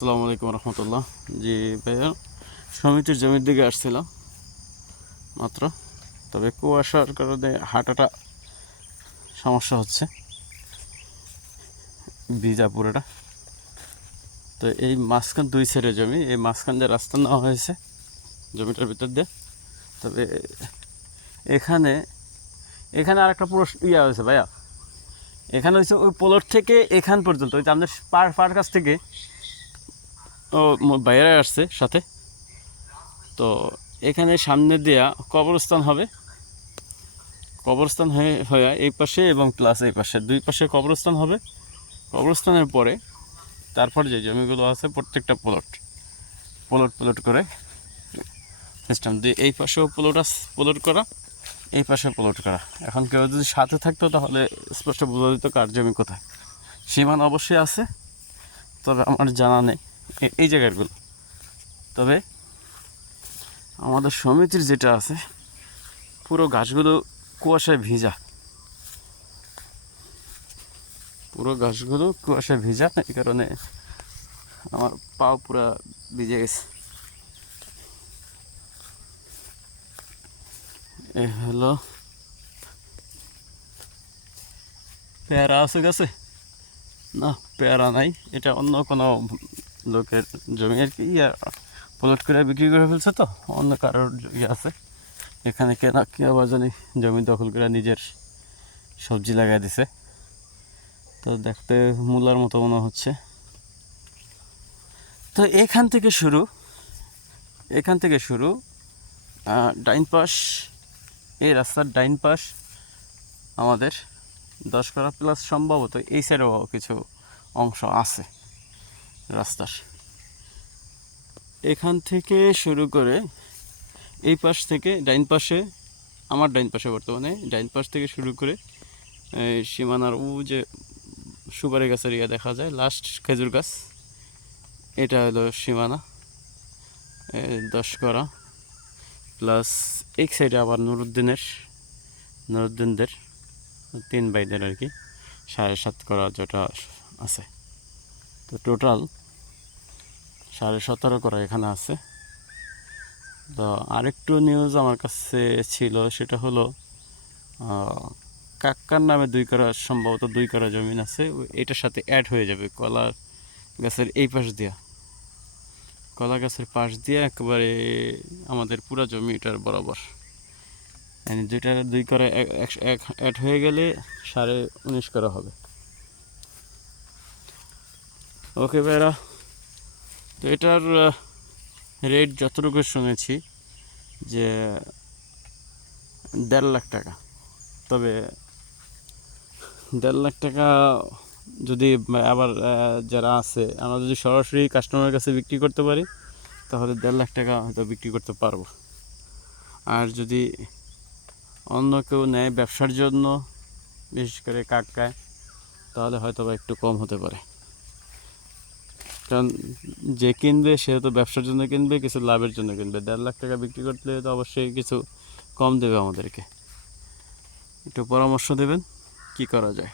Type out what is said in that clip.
আসসালামু আলাইকুম রহমতুল্লাহ। জি ভাইয়া, সমিতির জমির দিকে আসছিলাম মাত্র, তবে কুয়াশার কারণে হাঁটাটা সমস্যা হচ্ছে, ভিজা পুরোটা। তো এই মাঝখান দুই সাইডে জমি, এই মাঝখান দিয়ে রাস্তা নেওয়া হয়েছে জমিটার ভিতর দিয়ে। তবে এখানে এখানে আর একটা পুরো ইয়ে হয়েছে ভাইয়া, এখানে হচ্ছে ওই পোলর থেকে এখান পর্যন্ত, ওই যে আমাদের পার কাছ থেকে ও বাইরে আসছে সাথে। তো এখানে সামনে দেয়া কবরস্থান হবে, কবরস্থান হয়ে এই পাশে এবং প্লাস এই পাশে দুই পাশে কবরস্থান হবে। কবরস্থানের পরে তারপর যে জমিগুলো আছে প্রত্যেকটা প্লট করে সিস্টেম দিয়ে এই পাশেও প্লট করা, এই পাশে প্লট করা। এখন কেউ যদি সাথে থাকতো তাহলে স্পষ্ট বোঝা যেত কার জমি কোথায়। সীমানা অবশ্যই আছে, তবে আমার জানা নেই এই জায়গাগুলো। তবে আমাদের সমিতির যেটা আছে, পুরো গাছগুলো কুয়াশায় ভিজা, পুরো গাছগুলো কুয়াশায় ভিজা, এই কারণে আমার পাও পুরো ভিজে গেছে। এ হলো পেয়ারা আছে গাছে, না পেয়ারা নাই, এটা অন্য কোনো লোকের জমি আর কি, প্লট করে বিক্রি করে ফেলছে, তো অন্য কারোর ইয়ে আছে এখানে। কেনা কি আবার জানি জমি দখল করে নিজের সবজি লাগাই দিছে, তো দেখতে মূলার মতো মনে হচ্ছে। তো এখান থেকে শুরু ডাইন পাশ, এই রাস্তার ডাইন পাশ আমাদের 10 করা প্লাস, সম্ভবত এই সাইডেও কিছু অংশ আছে রাস্তার। এখান থেকে শুরু করে এই পাশ থেকে ডাইন পাশে, আমার ডাইন পাশে বর্তমানে ডাইন পাশ থেকে শুরু করে সীমানার যে সুপারি গাছের দেখা যায়, লাস্ট খেজুর গাছ, এটা হলো সীমানা 10 করা প্লাস। এক সাইডে আবার নুরুদ্দিনদের 3 ভাইদের আর কি 7.5 করা যেটা আছে। তো টোটাল 17.5 করা এখানে আছে। তো আরেকটু নিউজ আমার কাছে ছিল, সেটা হলো কাক্কার নামে 2 করা, সম্ভবত 2 করা জমিন আছে, এটার সাথে অ্যাড হয়ে যাবে কলা গাছের এই পাশ দিয়া, কলা গাছের পাশ দিয়ে একেবারে আমাদের পুরো জমিটার বরাবর, মানে দুইটা 2 করা অ্যাড হয়ে গেলে 19.5 করা হবে। ওকে ভাইরা, তো এটার রেট যতটুকু শুনেছি যে 1.5 লাখ টাকা। তবে 1.5 লাখ টাকা যদি আবার যারা আছে, আমরা যদি সরাসরি কাস্টমারের কাছে বিক্রি করতে পারি তাহলে 1.5 লাখ টাকা হয়তো বিক্রি করতে পারবো। আর যদি অন্য কেউ নেয় ব্যবসার জন্য, বিশেষ করে কাকায়, তাহলে হয়তো বা একটু কম হতে পারে, কারণ যে কিনবে সে তো ব্যবসার জন্য কিনবে, কিছু লাভের জন্য কিনবে। 1.5 লাখ টাকা বিক্রি করতে তো অবশ্যই কিছু কম দেবে আমাদেরকে। একটু পরামর্শ দেবেন কি করা যায়।